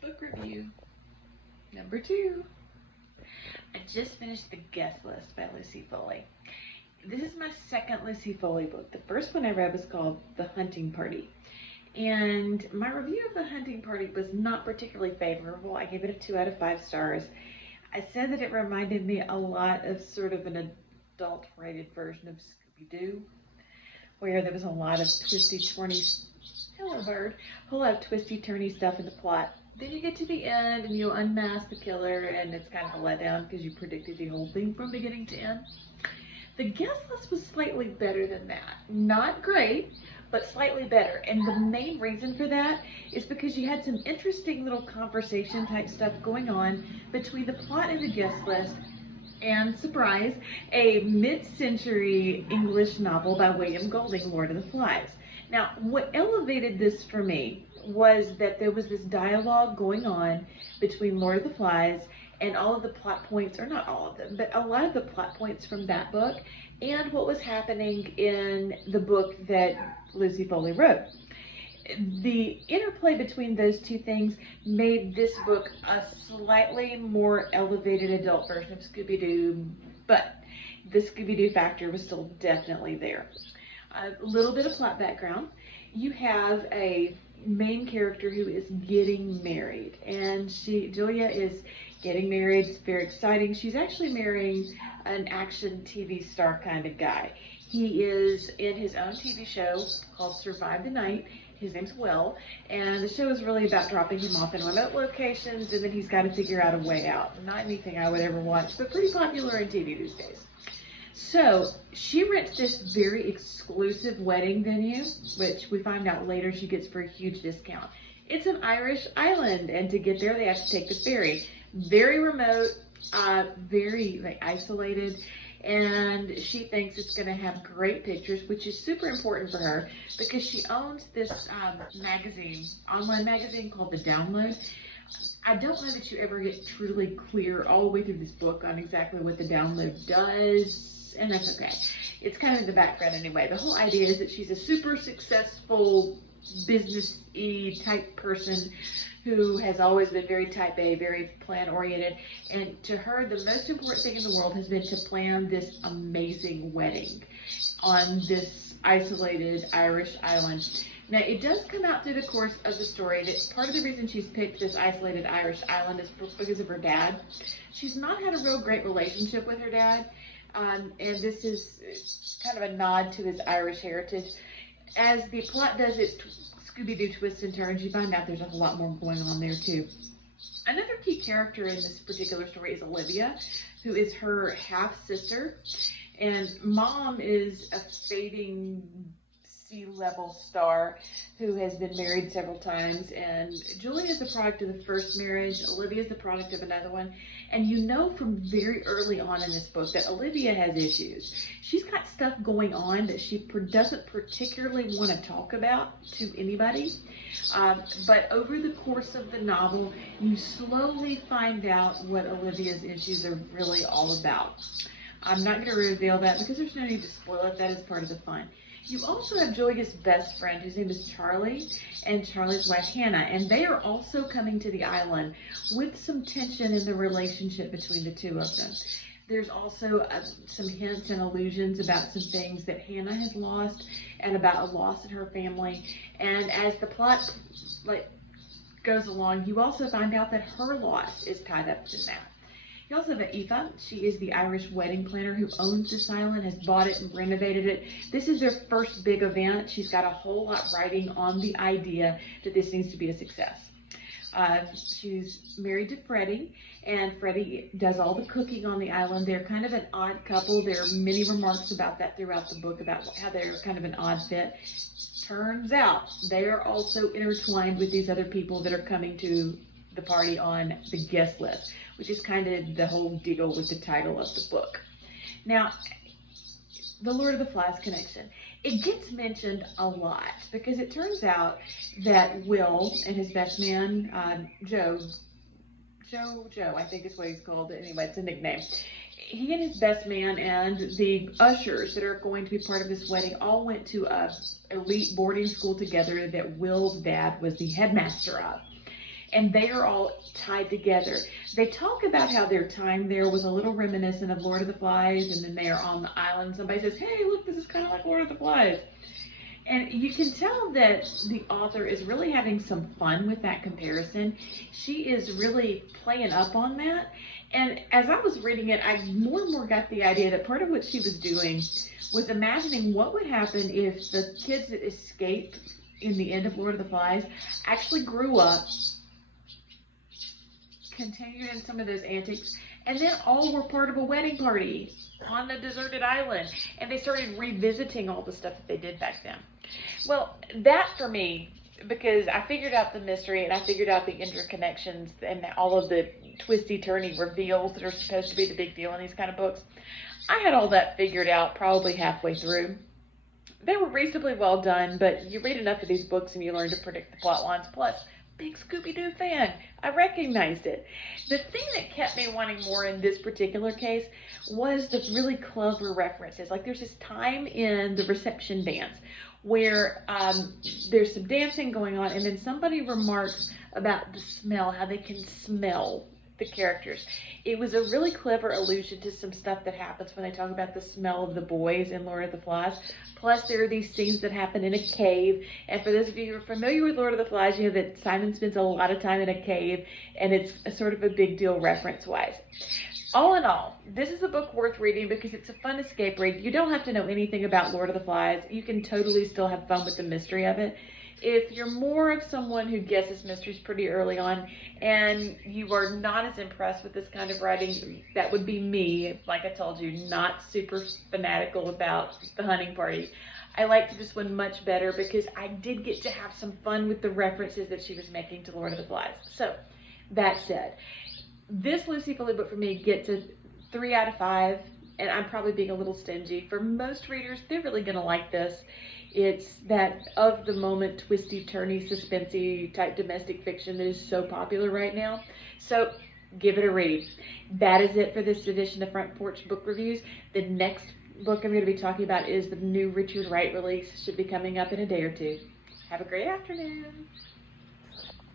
Book review number 2. I just finished The Guest List by Lucy Foley. This is my second Lucy Foley book. The first one I read was called The Hunting Party. And my review of The Hunting Party was not particularly favorable. I gave it a 2 out of 5 stars. I said that it reminded me a lot of sort of an adult-rated version of Scooby-Doo, where there was a lot of twisty-turny, hello bird, a whole lot of twisty-turny stuff in the plot. Then you get to the end and you unmask the killer, and it's kind of a letdown because you predicted the whole thing from beginning to end. The Guest List was slightly better than that. Not great, but slightly better. And the main reason for that is because you had some interesting little conversation type stuff going on between the plot of The Guest List and, surprise, a mid-century English novel by William Golding, Lord of the Flies. Now, what elevated this for me was that there was this dialogue going on between Lord of the Flies and all of the plot points, or not all of them, but a lot of the plot points from that book and what was happening in the book that Lucy Foley wrote. The interplay between those two things made this book a slightly more elevated adult version of Scooby-Doo, but the Scooby-Doo factor was still definitely there. A little bit of plot background. You have a main character who is getting married, and Julia is getting married. It's very exciting. She's actually marrying an action TV star kind of guy. He is in his own TV show called Survive the Night. His name's Will, and the show is really about dropping him off in remote locations, and then he's got to figure out a way out. Not anything I would ever watch, but pretty popular on TV these days. So she rents this very exclusive wedding venue, which we find out later she gets for a huge discount. It's an Irish island, and to get there they have to take the ferry. Very remote, very isolated, and she thinks it's going to have great pictures, which is super important for her because she owns this online magazine called The Download. I don't know that you ever get truly clear all the way through this book on exactly what The Download does, and that's okay. It's kind of in the background anyway. The whole idea is that she's a super successful business-y type person who has always been very type A, very plan-oriented, and to her, the most important thing in the world has been to plan this amazing wedding on this isolated Irish island. Now, it does come out through the course of the story that part of the reason she's picked this isolated Irish island is because of her dad. She's not had a real great relationship with her dad, and this is kind of a nod to his Irish heritage. As the plot does its Scooby-Doo twists and turns, you find out there's a whole lot more going on there too. Another key character in this particular story is Olivia, who is her half-sister, and Mom is a fading sea-level star who has been married several times, and Julia is the product of the first marriage, Olivia is the product of another one, and you know from very early on in this book that Olivia has issues. She's got stuff going on that she doesn't particularly want to talk about to anybody, but over the course of the novel, you slowly find out what Olivia's issues are really all about. I'm not going to reveal that because there's no need to spoil it. That is part of the fun. You also have Julia's best friend, whose name is Charlie, and Charlie's wife, Hannah, and they are also coming to the island with some tension in the relationship between the two of them. There's also some hints and allusions about some things that Hannah has lost and about a loss in her family, and as the plot goes along, you also find out that her loss is tied up in that. You also have Aoife. She is the Irish wedding planner who owns this island, has bought it and renovated it. This is their first big event. She's got a whole lot riding on the idea that this needs to be a success. She's married to Freddie, and Freddie does all the cooking on the island. They're kind of an odd couple. There are many remarks about that throughout the book, about how they're kind of an odd fit. Turns out they are also intertwined with these other people that are coming to the party on The Guest List, which is kind of the whole deal with the title of the book. Now, the Lord of the Flies connection. It gets mentioned a lot because it turns out that Will and his best man, Joe, I think is what he's called. Anyway, it's a nickname. He and his best man and the ushers that are going to be part of this wedding all went to a elite boarding school together that Will's dad was the headmaster of. and they are all tied together. They talk about how their time there was a little reminiscent of Lord of the Flies, and then they are on the island. Somebody says, hey, look, this is kind of like Lord of the Flies. And you can tell that the author is really having some fun with that comparison. She is really playing up on that. And as I was reading it, I more and more got the idea that part of what she was doing was imagining what would happen if the kids that escaped in the end of Lord of the Flies actually grew up, continued in some of those antics, and then all were part of a wedding party on a deserted island, and they started revisiting all the stuff that they did back then. Well, that for me, because I figured out the mystery and I figured out the interconnections and all of the twisty-turny reveals that are supposed to be the big deal in these kind of books, I had all that figured out probably halfway through. They were reasonably well done, but you read enough of these books and you learn to predict the plot lines. Plus, big Scooby-Doo fan. I recognized it. The thing that kept me wanting more in this particular case was the really clever references. Like there's this time in the reception dance where there's some dancing going on, and then somebody remarks about the smell, how they can smell the characters. It was a really clever allusion to some stuff that happens when they talk about the smell of the boys in Lord of the Flies. Plus, there are these scenes that happen in a cave. And for those of you who are familiar with Lord of the Flies, you know that Simon spends a lot of time in a cave, and it's a sort of a big deal reference-wise. All in all, this is a book worth reading because it's a fun escape read. You don't have to know anything about Lord of the Flies. You can totally still have fun with the mystery of it. If you're more of someone who guesses mysteries pretty early on and you are not as impressed with this kind of writing, that would be me. Like I told you, not super fanatical about The Hunting Party. I liked this one much better because I did get to have some fun with the references that she was making to Lord of the Flies. So, that said, this Lucy Foley book for me gets a 3 out of 5, and I'm probably being a little stingy. For most readers, they're really going to like this. It's that of the moment, twisty, turny, suspensey type domestic fiction that is so popular right now. So give it a read. That is it for this edition of Front Porch Book Reviews. The next book I'm going to be talking about is the new Richard Wright release. Should be coming up in a day or two. Have a great afternoon.